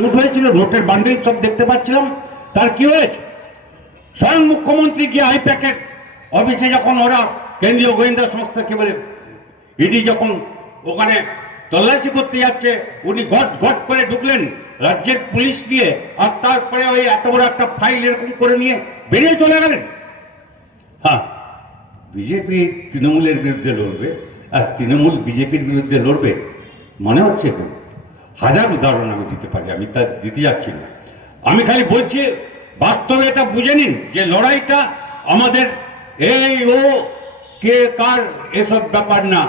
লুট হয়েছিল, নোটের বান্ডিল সব দেখতে পাচ্ছিলাম। তার কি হয়েছে? স্বয়ং মুখ্যমন্ত্রী গিয়ে আইপ্যাকের অফিসে যখন ওরা কেন্দ্রীয় গোয়েন্দা সংস্থা কি বলে ইডি যখন ওখানে তল্লাশি করতে যাচ্ছে, উনি ঘট ঘট করে ঢুকলেন রাজ্যের পুলিশ দিয়ে, আর তারপরে ওই এত বড় একটা ফাইল এরকম করে নিয়ে বেরিয়ে চলে গেলেন। হ্যাঁ, বিজেপি তৃণমূলের বিরুদ্ধে লড়বে আর তৃণমূল বিজেপির বিরুদ্ধে লড়বে মনে হচ্ছে। হাজার উদাহরণ আমি দিতে পারি, আমি তা দিতে যাচ্ছি না। আমি খালি বলছি বাস্তবে এটা বুঝে নিন যে লড়াইটা আমাদের এই ও কে কার এসব ব্যাপার না।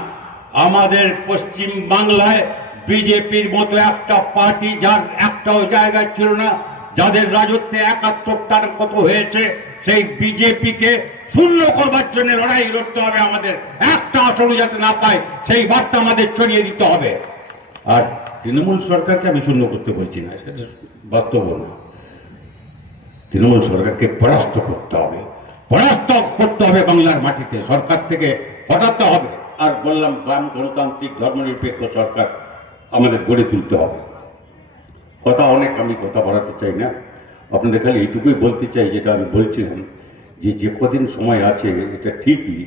আমাদের পশ্চিম বাংলায় বিজেপির মতো একটা পার্টি যার একটাও জায়গায় ছিল না, যাদের রাজত্বে ৭১টার কত হয়েছে, সেই বিজেপিকে শূন্য করবার জন্য লড়াই লড়তে হবে আমাদের। একটা আসনও যাতে না পায় সেই বার্তা আমাদের ছড়িয়ে দিতে হবে। আর তৃণমূল সরকারকে আমি শূন্য করতে বলছি না, সেটা বাস্তব না। তৃণমূল সরকারকে পরাস্ত করতে হবে, পরাস্ত করতে হবে বাংলার মাটিতে, সরকার থেকে হটাতে হবে। আর বললাম গ্রাম গণতান্ত্রিক ধর্মনিরপেক্ষ সরকার আমাদের গড়ে তুলতে হবে। কথা অনেক, আমি কথা বাড়াতে চাই না, আপনাদের খালি এইটুকুই বলতে চাই যেটা আমি বলছিলাম যে কদিন সময় আছে এটা ঠিকই।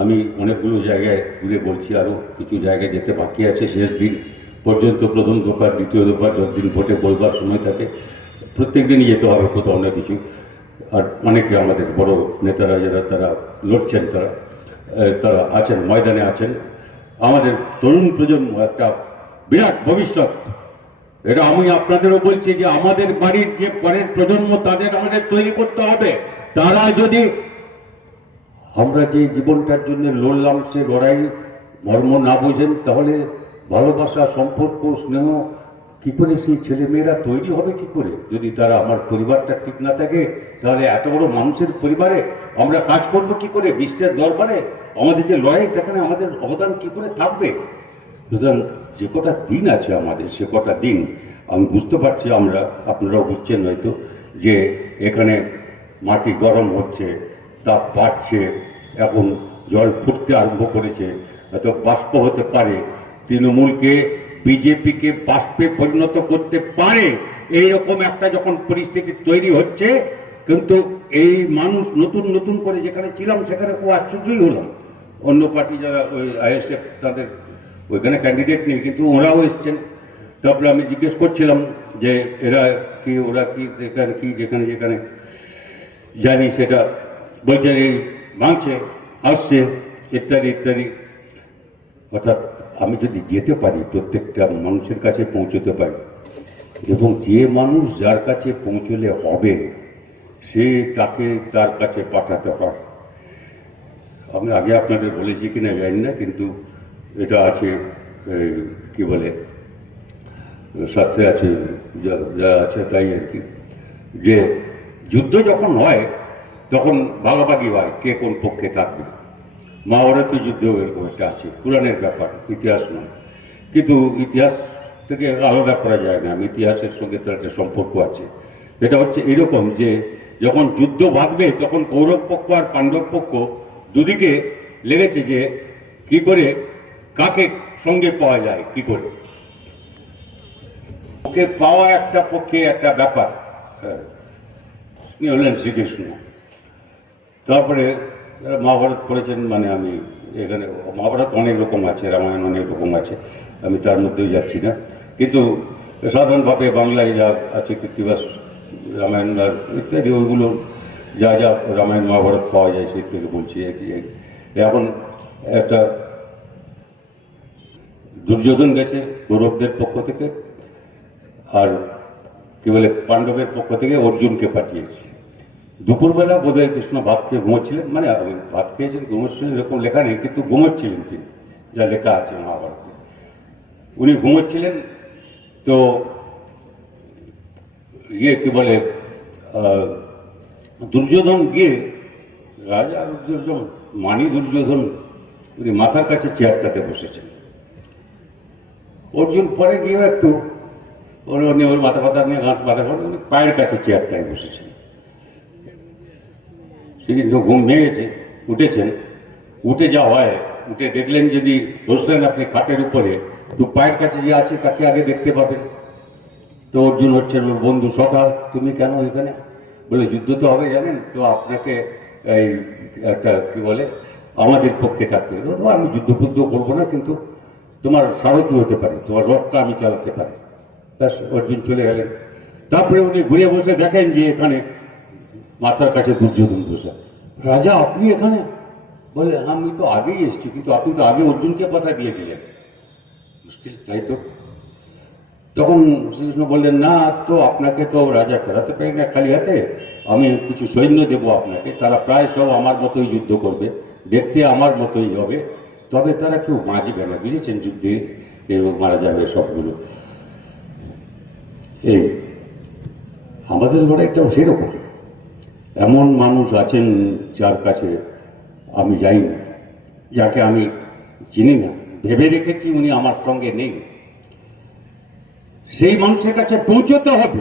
আমি অনেকগুলো জায়গায় ঘুরে বলছি, আরও কিছু জায়গায় যেতে বাকি আছে। শেষ দিন পর্যন্ত প্রথম দফার দ্বিতীয় দফার যতদিন ভোটে বলবার সময় থাকে প্রত্যেক দিনই যেতে হবে কোথাও না কিছু। আর অনেকে আমাদের বড় নেতারা যারা তারা লড়ছেন, তারা আছেন, ময়দানে আছেন। আমাদের তরুণ প্রজন্ম একটা বিরাট ভবিষ্যৎ, এটা আমি আপনাদেরও বলছি যে আমাদের বাড়ির যে পরের প্রজন্ম তাদের আমাদের তৈরি করতে হবে। তারা যদি আমরা যে জীবনটার জন্য লড়লাম সে লড়াই মর্ম না বোঝেন, তাহলে ভালোবাসা, সম্পর্ক, স্নেহ কি করে সেই ছেলেমেয়েরা তৈরি হবে কি করে? যদি তারা আমার পরিবারটা ঠিক না থাকে, তাহলে এত বড় মানুষের পরিবারে আমরা কাজ করবো কি করে? বিশ্বের দরবারে আমাদের যে লড়াই সেখানে আমাদের অবদান কি করে থাকবে? সুতরাং যে কটা দিন আছে আমাদের, সে কটা দিন আমি বুঝতে পারছি, আমরা আপনারাও বুঝছেন হয়তো, যে এখানে মাটি গরম হচ্ছে, তাপ বাড়ছে, এখন জল ফুটতে আরম্ভ করেছে, এত বাষ্প হতে পারে, তৃণমূলকে বিজেপিকে বাষ্পে পরিণত করতে পারে। এইরকম একটা যখন পরিস্থিতি তৈরি হচ্ছে, কিন্তু এই মানুষ নতুন নতুন করে যেখানে ছিলাম সেখানে খুব আশ্চর্যই হলাম। অন্য পার্টি যারা ওই আইএসএফ তাদের ওইখানে ক্যান্ডিডেট নেই, কিন্তু ওরাও এসছেন। তারপরে আমি জিজ্ঞেস করছিলাম যে এরা কি, ওরা কি, এখানে কি, যেখানে যেখানে জানি সেটা বলছে এই ভাঙছে, আসছে, ইত্যাদি ইত্যাদি। অর্থাৎ আমি যদি যেতে পারি, প্রত্যেকটা মানুষের কাছে পৌঁছতে পারি, এবং যে মানুষ যার কাছে পৌঁছলে হবে সে তাকে তার কাছে পাঠাতে হয়। আমি আগে আপনাদের বলেছি কিনা জানি না, কিন্তু এটা আছে, কি বলে, শাস্ত্রে আছে, যা আছে তাই আর কি, যে যুদ্ধ যখন হয় তখন ভাগাভাগি হয় কে কোন পক্ষে থাকবে। মহাভারত যুদ্ধ এরকম একটা আছে, পুরাণের ব্যাপার, ইতিহাস নয়। কিন্তু ইতিহাস থেকে আলাদা করা যায় না, ইতিহাসের সঙ্গে তার একটা সম্পর্ক আছে। এটা হচ্ছে এরকম যে যখন যুদ্ধ বাঁধবে তখন কৌরব পক্ষ আর পাণ্ডব পক্ষ দুদিকে লেগেছে যে কি করে কাকে সঙ্গে পাওয়া যায়, কি করে ওকে পাওয়া একটা পক্ষে একটা ব্যাপার। হলেন শ্রীকৃষ্ণ। তারপরে মহাভারত পড়েছেন, মানে আমি এখানে মহাভারত অনেক রকম আছে, রামায়ণ অনেক রকম আছে, আমি তার মধ্যেই যাচ্ছি না। কিন্তু সাধারণভাবে বাংলায় যা আছে কৃত্তিবাস, রামায়ণ আর ইত্যাদি, ওইগুলো যা যা রামায়ণ মহাভারত পাওয়া যায় সেই থেকে বলছি। এখন একটা দুর্যোধন গেছে কৌরবদের পক্ষ থেকে, আর কি বলে পাণ্ডবের পক্ষ থেকে অর্জুনকে পাঠিয়েছে। দুপুরবেলা বোধহয় কৃষ্ণ ভাত খেয়ে ঘুমোচ্ছিলেন, মানে ভাত খেয়েছেন ঘুমোচ্ছিলেন এরকম লেখা নেই, কিন্তু ঘুমোচ্ছিলেন তিনি, যা লেখা আছে মহাভারতে। উনি ঘুমোচ্ছিলেন, তো কি বলে দুর্যোধন গিয়ে, রাজা দুর্যোধন মানি দুর্যোধন, উনি মাথার কাছে চেয়ারটাতে বসেছেন। অর্জুন পরে গিয়ে একটু উনি ওর মাথা পাতা নিয়ে মাথা করে উনি পায়ের কাছে চেয়ারটায় বসেছেন। সে কিন্তু ঘুম ভেঙেছে, উঠেছেন, উঠে যা হয়, উঠে দেখলেন যদি বসলেন আপনি খাটের উপরে, তো পায়ের কাছে যে আছে তাকে আগে দেখতে পাবেন, তো অর্জুন হচ্ছে ওর বন্ধু সখা, তুমি কেন এখানে? বলে যুদ্ধ তো হবে জানেন তো, আপনাকে এই একটা কি বলে আমাদের পক্ষে থাকতে হবে। আমি যুদ্ধ বুদ্ধ করবো না, কিন্তু তোমার সারথি হতে পারে, তোমার রথটা আমি চালাতে পারি। ব্যাস, অর্জুন চলে গেলেন। তারপরে উনি ঘুরে বসে দেখেন যে এখানে মাথার কাছে দুর্যোধন বসে। রাজা আপনি এখানে? বলে আমি তো আগেই এসেছি, কিন্তু আপনি তো আগে অর্জুনকে কথা দিয়ে দিলেন। মুশকিল, তাই তো। তখন শ্রীকৃষ্ণ বললেন, না তো আপনাকে তো রাজা ফেরাতে পারি না খালি হাতে, আমি কিছু সৈন্য দেবো আপনাকে, তারা প্রায় সব আমার মতোই যুদ্ধ করবে, দেখতে আমার মতোই হবে, তবে তারা কেউ বাঁচবে না, বুঝেছেন, যুদ্ধে মারা যাবে সবগুলো। এই আমাদের লড়াইটাও সেরকম। এমন মানুষ আছেন যার কাছে আমি যাই না, যাকে আমি চিনি না, ভেবে রেখেছি উনি আমার সঙ্গে নেই, সেই মানুষের কাছে পৌঁছতে হবে।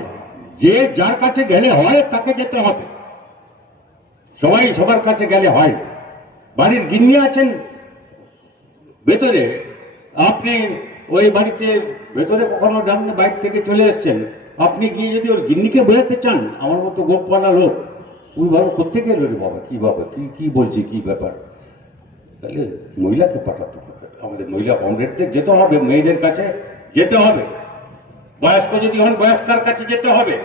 যে যার কাছে গেলে হয় তাকে যেতে হবে, সবাই সবার কাছে গেলে হয়। বাড়ির গিন্নি আছেন ভেতরে, আপনি ওই বাড়িতে ভেতরে কখনো ডান বাইরে থেকে চলে এসছেন, আপনি গিয়ে যদি ওর গিন্নিকে বোঝাতে চান আমার মতো গোপপালা লোক, তুমি ভালো করতে গেল রে বাবা, কি বাবা কি কি বলছি, কি ব্যাপার, তাহলে মহিলাকে পাঠাতে হবে। আমাদের মহিলা কমরেডদের যেতে হবে, মেয়েদের কাছে যেতে হবে, বয়স্ক যদি হন বয়স্কার কাছে যেতে হবে,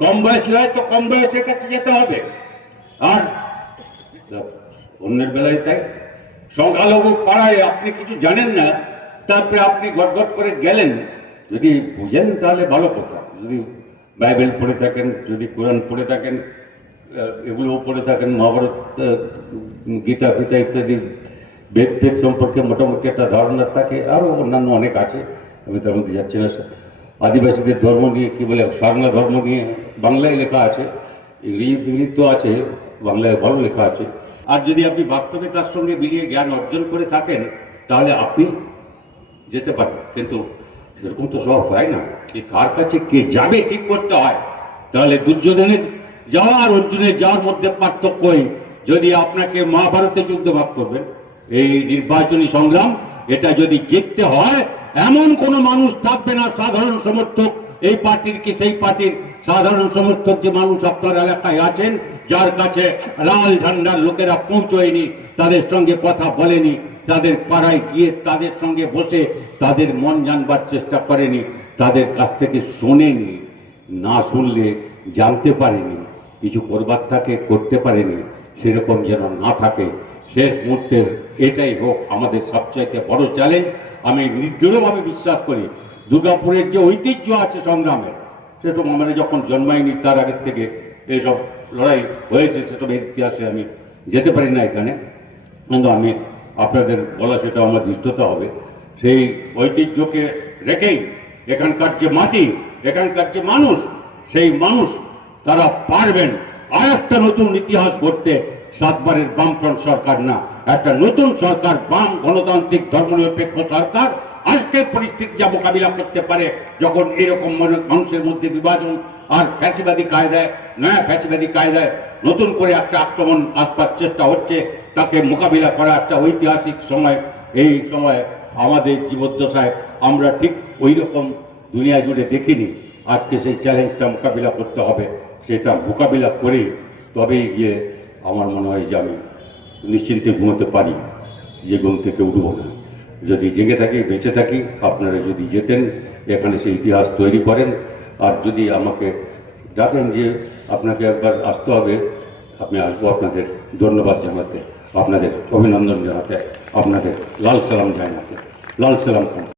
কম বয়সী হয় তো কম বয়সের কাছে যেতে হবে। আর অন্যের বেলায় তাই, সংখ্যালঘু পাড়ায় আপনি কিছু জানেন না, তারপরে আপনি গটগট করে গেলেন, যদি বুঝেন তাহলে ভালো কথা, যদি বাইবেল পড়ে থাকেন, যদি কোরআন পড়ে থাকেন, এগুলোও পড়ে থাকেন, মহাভারত, গীতা ফিতা ইত্যাদি বেদ টেদ সম্পর্কে মোটামুটি একটা ধারণা থাকে, আরও অন্যান্য অনেক আছে, আমি তার মধ্যে যাচ্ছি না। আদিবাসীদের ধর্ম নিয়ে কি বলে, সারনা ধর্ম নিয়ে বাংলায় লেখা আছে, ইংরেজি তো আছে, বাংলায় ভালো লেখা আছে। আর যদি আপনি বাস্তবে তার সঙ্গে মিলিয়ে জ্ঞান অর্জন করে থাকেন তাহলে আপনি যেতে পারেন, কিন্তু সেরকম তো সব হয় না, কার কাছে কে যাবে ঠিক করতে হয়। তাহলে দুর্যোধনের যাওয়া আর অর্জুনের যাওয়ার মধ্যে পার্থক্যই, যদি আপনাকে মহাভারতে যুদ্ধ ভাগ করবেন, এই নির্বাচনী সংগ্রাম এটা যদি জিততে হয়, এমন কোন মানুষ থাকবে না সাধারণ সমর্থক, এই পার্টির কি সেই পার্টির সাধারণ সমর্থক যে মানুষ আপনার এলাকায় আছেন, যার কাছে লাল ঝান্ডার লোকেরা পৌঁছয়নি, তাদের সঙ্গে কথা বলেনি, তাদের পাড়ায় গিয়ে তাদের সঙ্গে বসে তাদের মন জানবার চেষ্টা করেনি, তাদের কাছ থেকে শোনেনি, না শুনলে জানতে পারেনি, কিছু করবার থাকে করতে পারেনি, সেরকম যেন না থাকে। শেষ মুহূর্তে এটাই হোক আমাদের সবচাইতে বড় চ্যালেঞ্জ। আমি দৃঢ়ভাবে বিশ্বাস করি দুর্গাপুরের যে ঐতিহ্য আছে সংগ্রামের, সেসব আমরা যখন জন্মাইনি তার আগের থেকে এইসব লড়াই হয়েছে, সেসব ইতিহাসে আমি যেতে পারি না এখানে, কিন্তু আমি আপনাদের বলা সেটা আমার দৃষ্টতা হবে। সেই ঐতিহ্যকে রেখেই এখানকার যে মাটি, এখানকার যে মানুষ, সেই মানুষ তারা পারবেন আর একটা নতুন ইতিহাস গড়তে। সাতবারের বামফ্রন্ট সরকার না, একটা নতুন সরকার, বাম গণতান্ত্রিক ধর্মনিরপেক্ষ সরকার আজকের পরিস্থিতি যা মোকাবিলা করতে পারে, যখন এরকম মানুষের মধ্যে বিভাজন আর ফ্যাসিবাদী কায়দায়, নয়া ফ্যাসিবাদী কায়দায় নতুন করে একটা আক্রমণ আসবার চেষ্টা হচ্ছে, তাকে মোকাবিলা করা একটা ঐতিহাসিক সময়। এই সময় আমাদের জীবদ্দশায় আমরা ঠিক ওই রকম দুনিয়া জুড়ে দেখিনি। আজকে সেই চ্যালেঞ্জটা মোকাবিলা করতে হবে, সেটা মোকাবিলা করে তবেই গিয়ে আমার মনে হয় যে আমি নিশ্চিন্তে ঘুমোতে পারি, যে ঘুম থেকে উঠব না। যদি জেগে থাকি, বেঁচে থাকি, আপনারা যদি যেতেন এখানে সেই ইতিহাস তৈরি করেন, আর যদি আমাকে ডাকেন যে আপনাকে একবার আসতে হবে, আমি আসবো আপনাদের ধন্যবাদ জানাতে, আপনাদের অভিনন্দন জানাতে, আপনাদের লাল সালাম জানাতে, লাল সালাম।